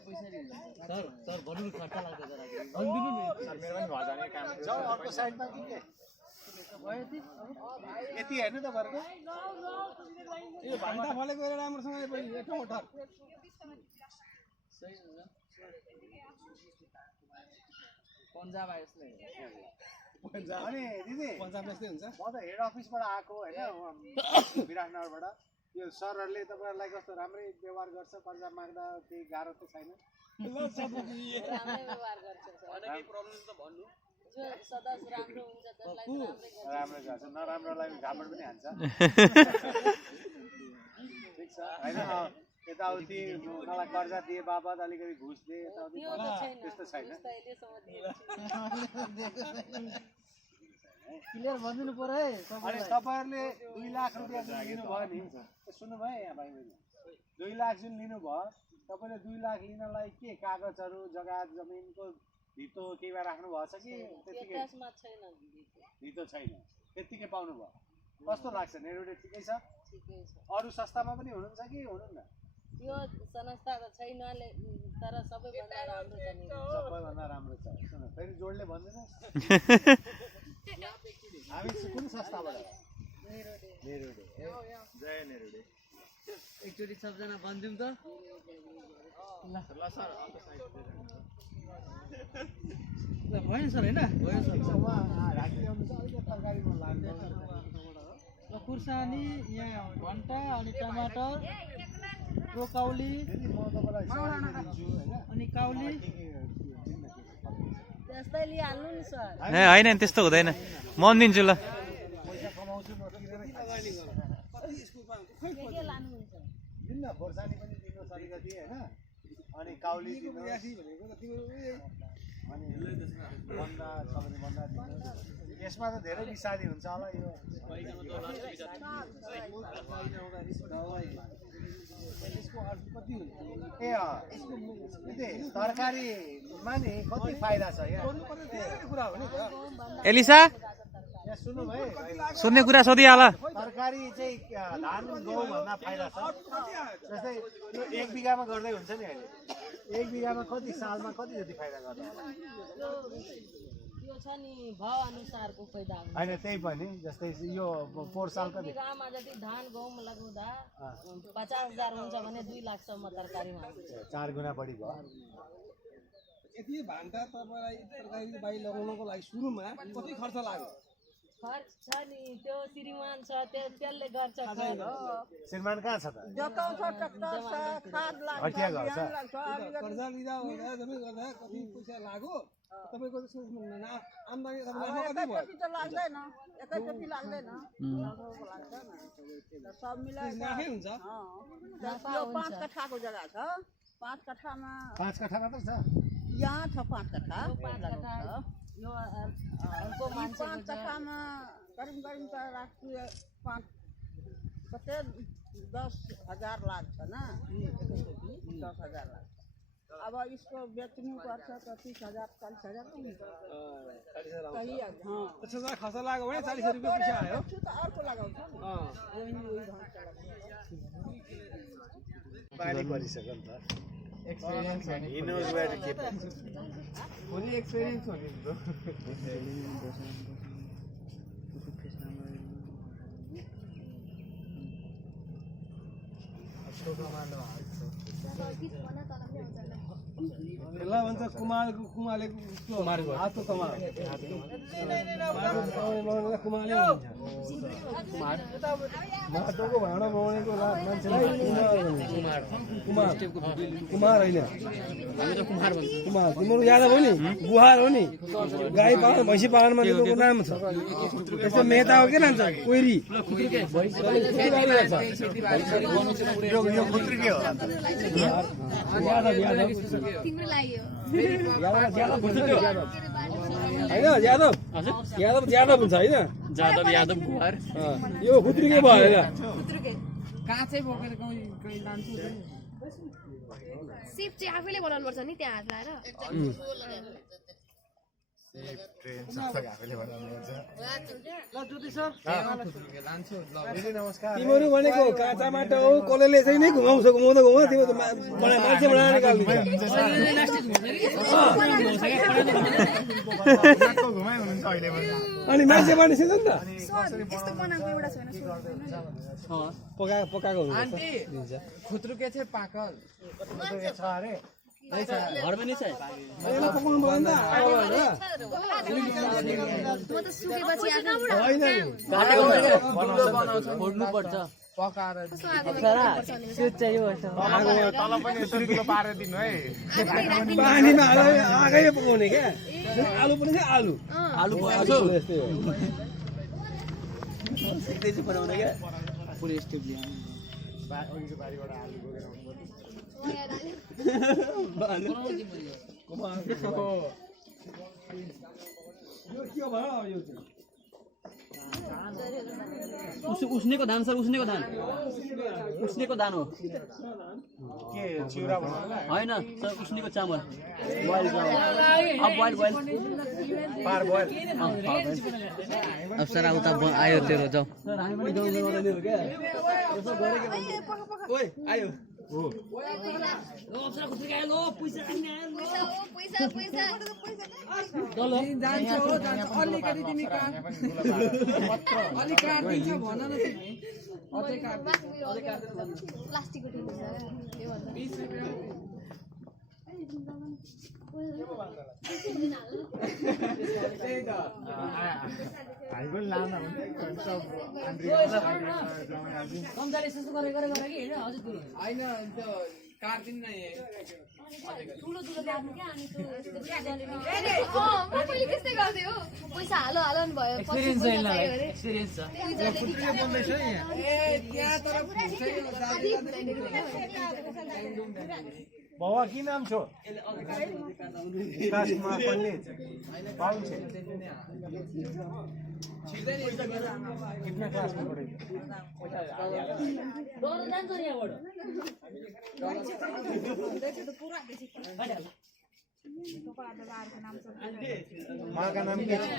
सर भन्नु खर्च लाग्छ जरा मेरो पनि घर जाने काम छ अर्को साइडमा के यति हेर्नु तपाईँहरूको यो भान्सा फलेको बेला राम्रोसँग टमाटर पन्जाब आएसले अनि दिदी पन्जाब जस्तै हुन्छ म त हेड अफिसबाट आएको होइन विराटनगरबाट यो सरहरूले तपाईँहरूलाई कस्तो राम्रै व्यवहार गर्छ कर्जा माग्दा केही गाह्रो त छैन राम्रै व्यवहार गर्छ केही प्रब्लम त भन्नु जो सदस्य राम्रो हुन्छ त्यसलाई राम्रै गर्छ राम्रो गर्छ नराम्रोलाई घामबाट पनि हान्छ ठिक छ होइन यताउति मलाई कर्जा दिए बापत अलिकति घुस दिए यताउति त्यो त छैन त्यस्तो छैन घुस त अहिलेसम्म क्लियर भनिदिनु पर्यो है अनि तपाईँहरूले 2 लाख रुपियाँ जुन लिनुभयो नि सुन्नुभयो यहाँ भाइ बहिनी 2 लाख जुन लिनुभयो तपाईँले 2 लाख लिनलाई के कागजहरू जग्गा जमिनको धितो केहीमा राख्नु भएको छ कि त्यतिकै त्यसमा छैन धितो छैन त्यतिकै पाउनुभयो कस्तो लाग्छ नेरुडे ठिकै छ ठिकै छ अरू संस्थामा पनि हुनुहुन्छ कि हुनुहुन्न यो संस्था त छैन तर सबैभन्दा राम्रो छ नि सबैभन्दा राम्रो छ सुन फेरि जोडले भन्दिनुहोस् हामी कुन संस्थाबाट नेरुडे जय नेरुडे एकचोटि सबजना भनिदिउँ त ल सर भयो सर होइन भयो सर खुर्सानी यहाँ भन्टा अनि टमाटर ब्रोकाउली अनि काउली त्यस्तै लिइहाल्नु नि सर ए होइन त्यस्तो हुँदैन म पनि दिन्छु ल के लानुहुन्छ दिन्न खोर्सानी पनि दिनु अलिकति होइन अनि काउली दिनु अनि बन्दा छ भने बन्दा दिनु यसमा त धेरै बिसादी हुन्छ होला यो ए तरकारीमा नि कति फाइदा छ यहाँ एलिसा यहाँ सुन्नु भाइ सोध्ने कुरा सोधिहाल तरकारी चाहिँ धान गहुँ भन्दा फाइदा छ जस्तै यो 1 बिघामा गर्दै हुन्छ नि अहिले 1 बिघामा कति सालमा कति जति फाइदा गर्छ यो छ नि भाव अनुसारको फाइदा हुन्छ होइन त्यही पनि जस्तै यो 4 साल कति बिघामा जति धान गहुँ लगाउँदा 50,000 हुन्छ भने 2 लाखसम्म तरकारीमा हुन्छ 4 गुणा बढी भयो यति भान्टा तपाईँलाई तरकारी बाई लगाउनको लागि सुरुमा कति खर्च लाग्यो खर्च छ नि त्यो श्रीमान छ त्यसले गर्छ श्रीमान कहाँ छ त जताउँछ ट्र्याक्टर छ खाद लाग्छ हटिया गर्छ बिहान लाग्छ कर्जा लिँदा ओर्दा जम्मै गर्दा कति पैसा लाग्यो तपाईँको आम्दानी तपाईँलाई कति भयो एकैचोटि त लाग्दैन एकैचोटि लाग्दैन सब मिलाएर नाफै हुन्छ यो 5 कट्ठाको जग्गा छ 5 कट्ठामा 5 कट्ठा मात्र छ यहाँ छ 5 कट्ठा यो अर्को मान्छे 5 कट्ठामा करिब करिब त राख्छु 5 कतै 10,000 लाग्छ न एकैचोटि 10,000 लाग्छ अब इसको बेच्नु पर्छ त 30,000 40,000 सही हाँ त्यसमा खर्च लाग्यो भने 40 रुपियाँ पैसा आयो त अर्को लगाउँछ नि यही ढङ्ग बानी परिसक्यो नि त experience he knows where to keep it only experience हो नि त्यसलाई भन्छ कुमारले हातको कमाल कुमारले माटोको भाँडा बनाउनेको मान्छेलाई कुमार होइन कुमार तिम्रो यादव हो नि बुहार हो नि गाई पालन भैँसी पालनमा तिम्रो नाम छ त्यस्तो मेहता हो के नाम छ कोइरी यो खुत्री के हो यादव यादव तिम्रो लागि हो होइन यादव यादव यादव हुन्छ होइन जादव यादव बुहार यो खुत्रीकै भयो होइन सिप चाहिँ आफैले बनाउनु पर्छ नि त्यहाँ हात लाएर तिमीहरू भनेको काँचा माटो हो कसैले चाहिँ नै घुमाउँछ घुमाउँदा घुमाउँदा तिम्रो मान्छे बनाएर निकाल्नु अनि मान्छे बनिन्छ नि त पकाएको हुनुहुन्छ खुत्रुके चाहिँ पाकल छ अरे घरमा नि छ यसलाई पकाउनु पर्यो नि त म त सुकेपछि फोड्नु पर्छ पकाएर पानीमा आगै पकाउने क्या आलु पनि क्या आलु आलु यस्तै हो बनाउने क्या पुरै स्टेप लियो उस्नेको धान सर उस्नेको धान उस्नेको धान हो के चिउरा बनाउनलाई होइन सर उस्नेको चामल बोइल चामल अब बोइल बोइल पार बोइल अब सर उता आयो तेरो जाऊ सर हामी पनि गाउँ गाउँले हो क्या यसो गरे के भन्छ ओइ आयो हो लो अप्सरा खुत्री आयो लो पैसा खाने आयो पैसा जान्छ हो जान्छ अलिकति तिमी काट अलिक काटिदिन्छ भन न तिमी अझै प्लास्टिकको टिम छ त्यो भन्दा 20 रुपैयाँ त्यही त भाइ पनि लाँदा हुन्छ कम्जाले यस्तो गरे गरे गरे कि हैन हजुर होइन त्यो काट्दिन न ठुलो ठुलो लाग्नु क्या अनि त्यो त्यस्तै गर्थ्यो पैसा हालो हालो नि भयो पछि एक्सपिरियन्स पैसा छैन चाहियो अरे एक्सपिरियन्स छ बाबा के नाम छो विकास कुमार पंडित कौन से कितना क्लास में पढ़ेगी डर जान्छ नि यहाँबाट माँ का नाम क्या है?